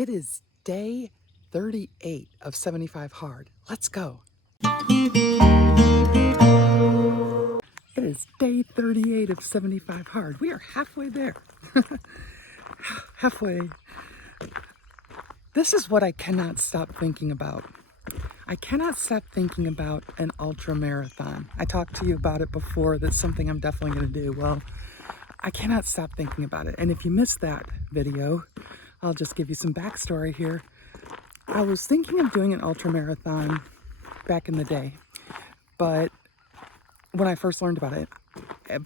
It is day 38 of 75 hard. Let's go. It is day 38 of 75 hard. We are halfway there. Halfway. This is what I cannot stop thinking about. I cannot stop thinking about an ultra marathon. I talked to you about it before. That's something I'm definitely going to do. Well, I cannot stop thinking about it. And if you missed that video, I'll just give you some backstory here. I was thinking of doing an ultra marathon back in the day, but when I first learned about it,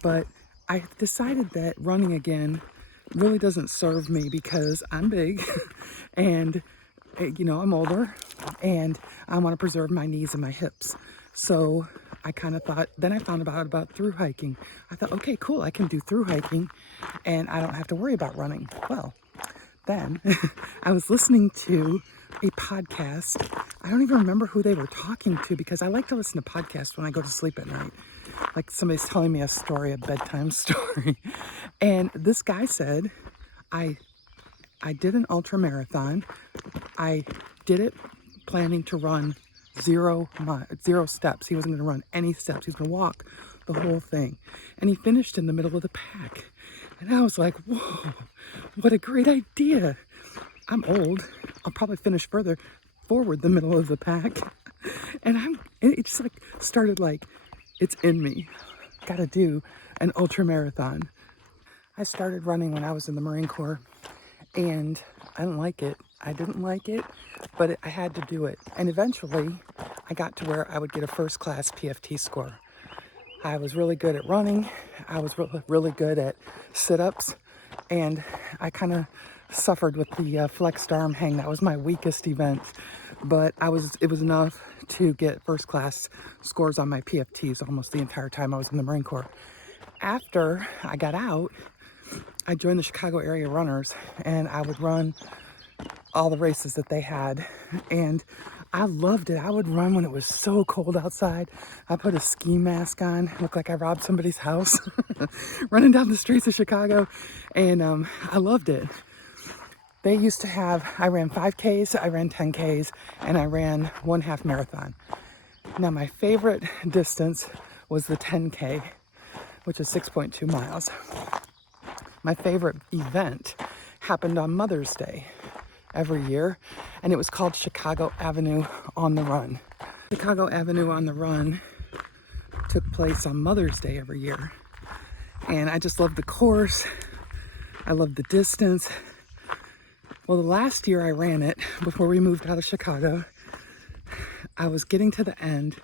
but I decided that running again really doesn't serve me because I'm big and I'm older and I want to preserve my knees and my hips. So I kind of thought, then I found out about through hiking. I thought, okay, cool, I can do through hiking and I don't have to worry about running. Well, then I was listening to a podcast. I don't even remember who they were talking to because I like to listen to podcasts when I go to sleep at night. Like somebody's telling me a story, a bedtime story. And this guy said, I did an ultra marathon. I did it planning to run zero steps. He wasn't going to run any steps. He was going to walk the whole thing. And he finished in the middle of the pack. And I was like, whoa, what a great idea. I'm old. I'll probably finish further forward the middle of the pack. And it just started it's in me. Gotta do an ultra marathon. I started running when I was in the Marine Corps and I didn't like it. But I had to do it. And eventually I got to where I would get a first class PFT score. I was really good at running. I was really good at sit-ups. And I kind of suffered with the flexed arm hang. That was my weakest event. But it was enough to get first class scores on my PFTs almost the entire time I was in the Marine Corps. After I got out, I joined the Chicago area runners and I would run all the races that they had. And I loved it. I would run when it was so cold outside. I put a ski mask on, looked like I robbed somebody's house, running down the streets of Chicago. And I loved it. They used to have, I ran 5Ks, I ran 10Ks, and I ran one half marathon. Now my favorite distance was the 10K, which is 6.2 miles. My favorite event happened on Mother's Day every year, and it was called Chicago Avenue on the Run. Chicago Avenue on the Run took place on Mother's Day every year. And I just loved the course. I loved the distance. Well, the last year I ran it, before we moved out of Chicago, I was getting to the end,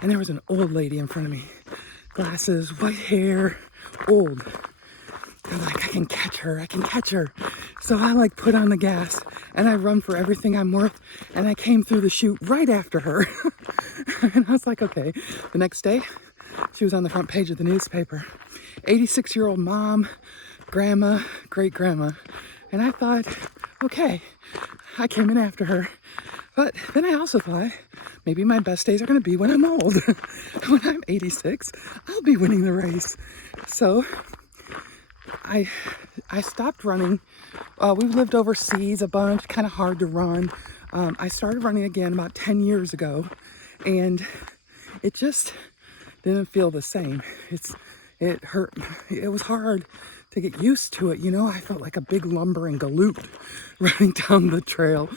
and there was an old lady in front of me. Glasses, white hair, old. I'm like, I can catch her. So I put on the gas, and I run for everything I'm worth, and I came through the chute right after her. And I was like, okay. The next day, she was on the front page of the newspaper. 86-year-old mom, grandma, great-grandma. And I thought, okay, I came in after her. But then I also thought, maybe my best days are going to be when I'm old. When I'm 86, I'll be winning the race. So I stopped running. We lived overseas a bunch, kind of hard to run. I started running again about 10 years ago, and it just didn't feel the same. It hurt. It was hard to get used to it. I felt like a big lumbering galoot running down the trail,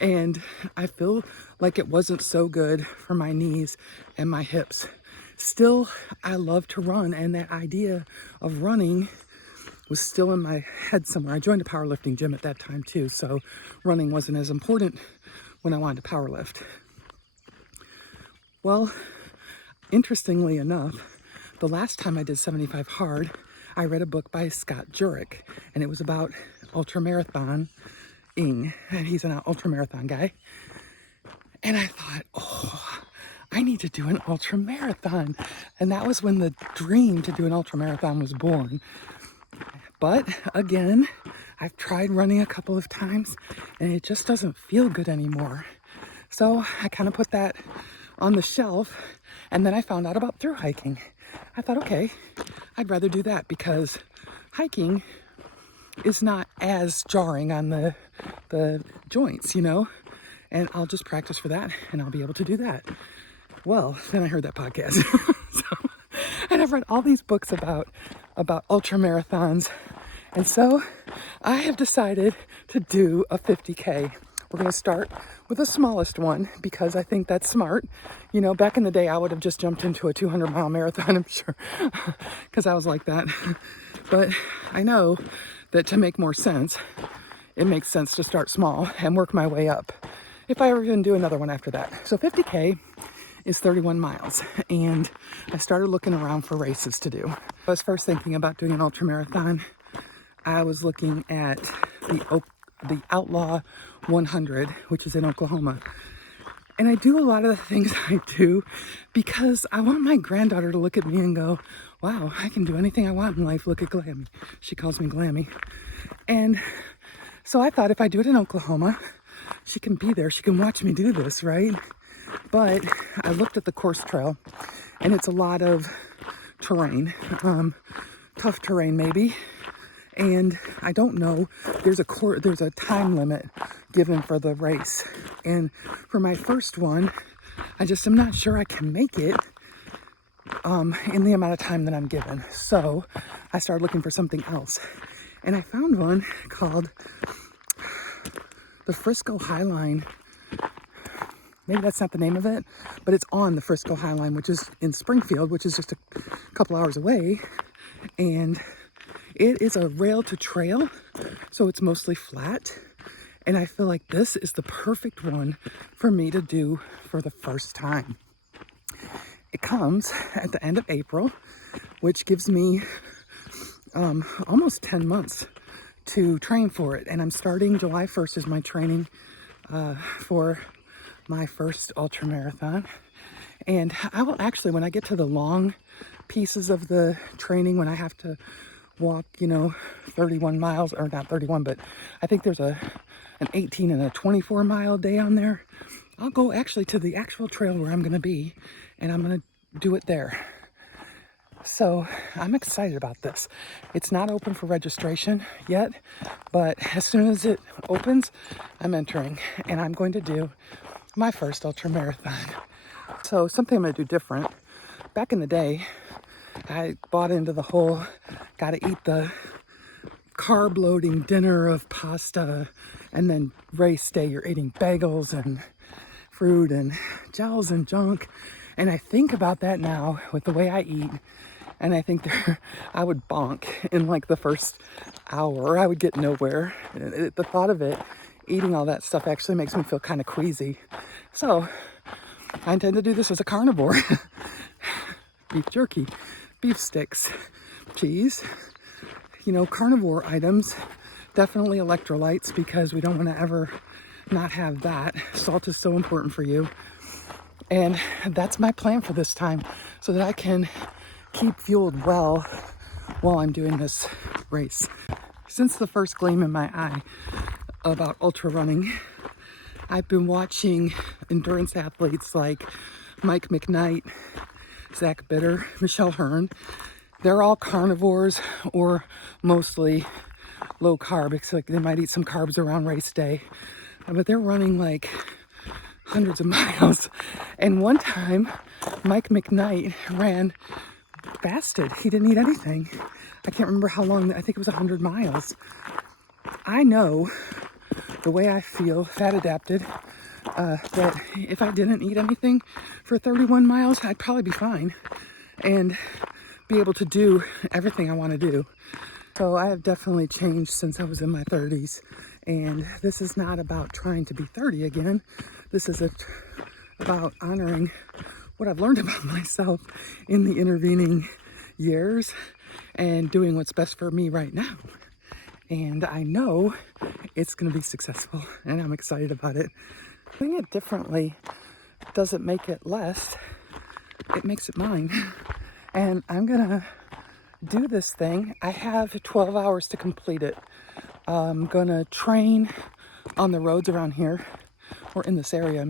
and I feel like it wasn't so good for my knees and my hips. Still, I love to run, and that idea of running was still in my head somewhere. I joined a powerlifting gym at that time too, so running wasn't as important when I wanted to powerlift. Well, interestingly enough, the last time I did 75 hard, I read a book by Scott Jurek, and it was about ultramarathon-ing, and he's an ultramarathon guy. And I thought, oh, I need to do an ultramarathon. And that was when the dream to do an ultramarathon was born. But again, I've tried running a couple of times, and it just doesn't feel good anymore. So I kind of put that on the shelf, and then I found out about through hiking. I thought, okay, I'd rather do that because hiking is not as jarring on the joints, and I'll just practice for that and I'll be able to do that. Well, then I heard that podcast. And I've read all these books about ultra marathons. And so I have decided to do a 50K. We're going to start with the smallest one because I think that's smart. Back in the day, I would have just jumped into a 200-mile marathon, I'm sure, because I was like that. But I know that to make more sense, it makes sense to start small and work my way up if I ever even do another one after that. So 50K is 31 miles, and I started looking around for races to do. I was first thinking about doing an ultramarathon. I was looking at the Outlaw 100, which is in Oklahoma. And I do a lot of the things I do because I want my granddaughter to look at me and go, wow, I can do anything I want in life. Look at Glammy. She calls me Glammy. And so I thought if I do it in Oklahoma, she can be there. She can watch me do this, right? But I looked at the course trail, and it's a lot of terrain, tough terrain maybe. And I don't know, there's a time limit given for the race. And for my first one, I just am not sure I can make it in the amount of time that I'm given. So I started looking for something else. And I found one called the Frisco Highline. Maybe that's not the name of it, but it's on the Frisco Highline, which is in Springfield, which is just a couple hours away. And it is a rail to trail, so it's mostly flat. And I feel like this is the perfect one for me to do for the first time. It comes at the end of April, which gives me almost 10 months to train for it. And I'm starting July 1st is my training for my first ultra marathon. And I will actually, when I get to the long pieces of the training, when I have to walk, 31 miles, or not 31, but I think there's an 18 and a 24 mile day on there. I'll go actually to the actual trail where I'm going to be, and I'm going to do it there. So I'm excited about this. It's not open for registration yet, but as soon as it opens, I'm entering, and I'm going to do my first ultra marathon. So something I'm going to do different. Back in the day, I bought into the whole gotta eat the carb loading dinner of pasta, and then race day you're eating bagels and fruit and gels and junk. And I think about that now with the way I eat, and I think I would bonk in like the first hour. I would get nowhere. The thought of it, eating all that stuff, actually makes me feel kind of queasy. So I intend to do this as a carnivore. Beef jerky, beef sticks, cheese, carnivore items, definitely electrolytes, because we don't want to ever not have that. Salt is so important for you. And that's my plan for this time, so that I can keep fueled well while I'm doing this race. Since the first gleam in my eye about ultra running, I've been watching endurance athletes like Mike McKnight, Zach Bitter, Michelle Hearn. They're all carnivores or mostly low carb. It's like they might eat some carbs around race day, but they're running like hundreds of miles. And one time, Mike McKnight fasted. He didn't eat anything. I can't remember how long. I think it was 100 miles. I know the way I feel, fat adapted, that if I didn't eat anything for 31 miles, I'd probably be fine and be able to do everything I want to do. So I have definitely changed since I was in my 30s. And this is not about trying to be 30 again. This is about honoring what I've learned about myself in the intervening years and doing what's best for me right now. And I know it's going to be successful, and I'm excited about it. Doing it differently doesn't make it less, it makes it mine. And I'm going to do this thing. I have 12 hours to complete it. I'm going to train on the roads around here, or in this area,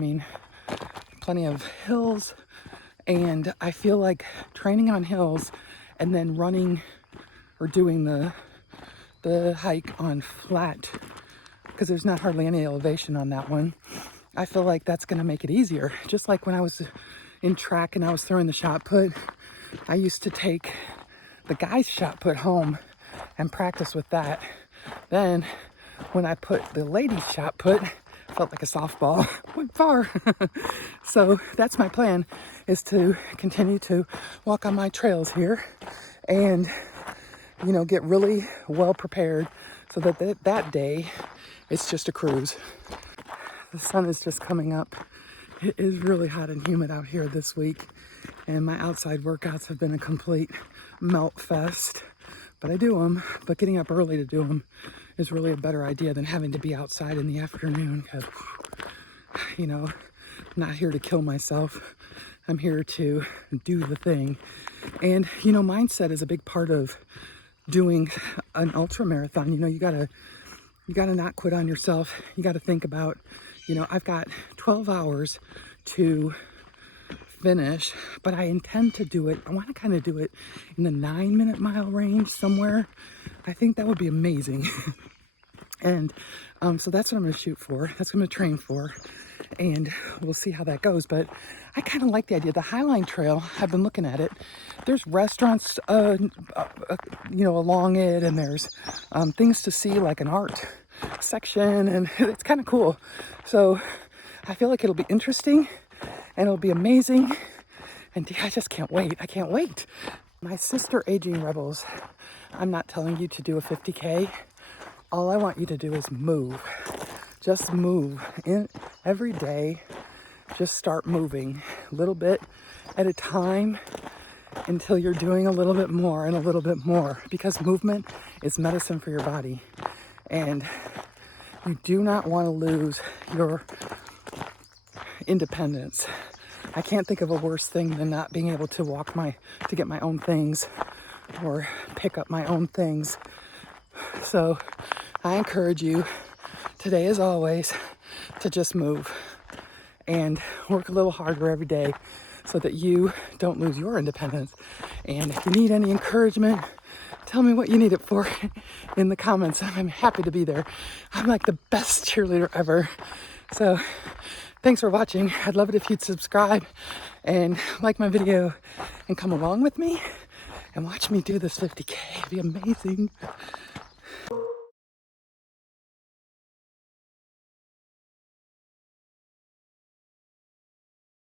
plenty of hills. And I feel like training on hills and then running or doing the hike on flat because there's not hardly any elevation on that one. I feel like that's going to make it easier. Just like when I was in track and I was throwing the shot put, I used to take the guy's shot put home and practice with that. Then when I put the lady's shot put, felt like a softball, went far. So that's my plan, is to continue to walk on my trails here and, you know, get really well prepared so that that day it's just a cruise. The sun is just coming up. It is really hot and humid out here this week, and my outside workouts have been a complete melt fest. But I do them, but getting up early to do them is really a better idea than having to be outside in the afternoon, because, you know, I'm not here to kill myself. I'm here to do the thing. And, you know, mindset is a big part of doing an ultra marathon. You know, you gotta not quit on yourself. You gotta think about, you know, I've got 12 hours to finish, but I intend to do it. I want to kind of do it in the 9-minute mile range somewhere. I think that would be amazing. And so that's what I'm going to shoot for. That's what I'm going to train for. And we'll see how that goes. But I kind of like the idea. The Highline Trail, I've been looking at it. There's restaurants, you know, along it, and there's things to see, like an art section, and it's kind of cool. So I feel like it'll be interesting. And it'll be amazing. And I just can't wait. I can't wait. My sister Aging Rebels, I'm not telling you to do a 50K. All I want you to do is move. Just move. Every day, just start moving a little bit at a time until you're doing a little bit more and a little bit more. Because movement is medicine for your body. And you do not want to lose your independence. I can't think of a worse thing than not being able to to get my own things or pick up my own things. So I encourage you today, as always, to just move and work a little harder every day so that you don't lose your independence. And if you need any encouragement, tell me what you need it for in the comments. I'm happy to be there. I'm like the best cheerleader ever. So thanks for watching. I'd love it if you'd subscribe and like my video and come along with me and watch me do this 50K. It'd be amazing.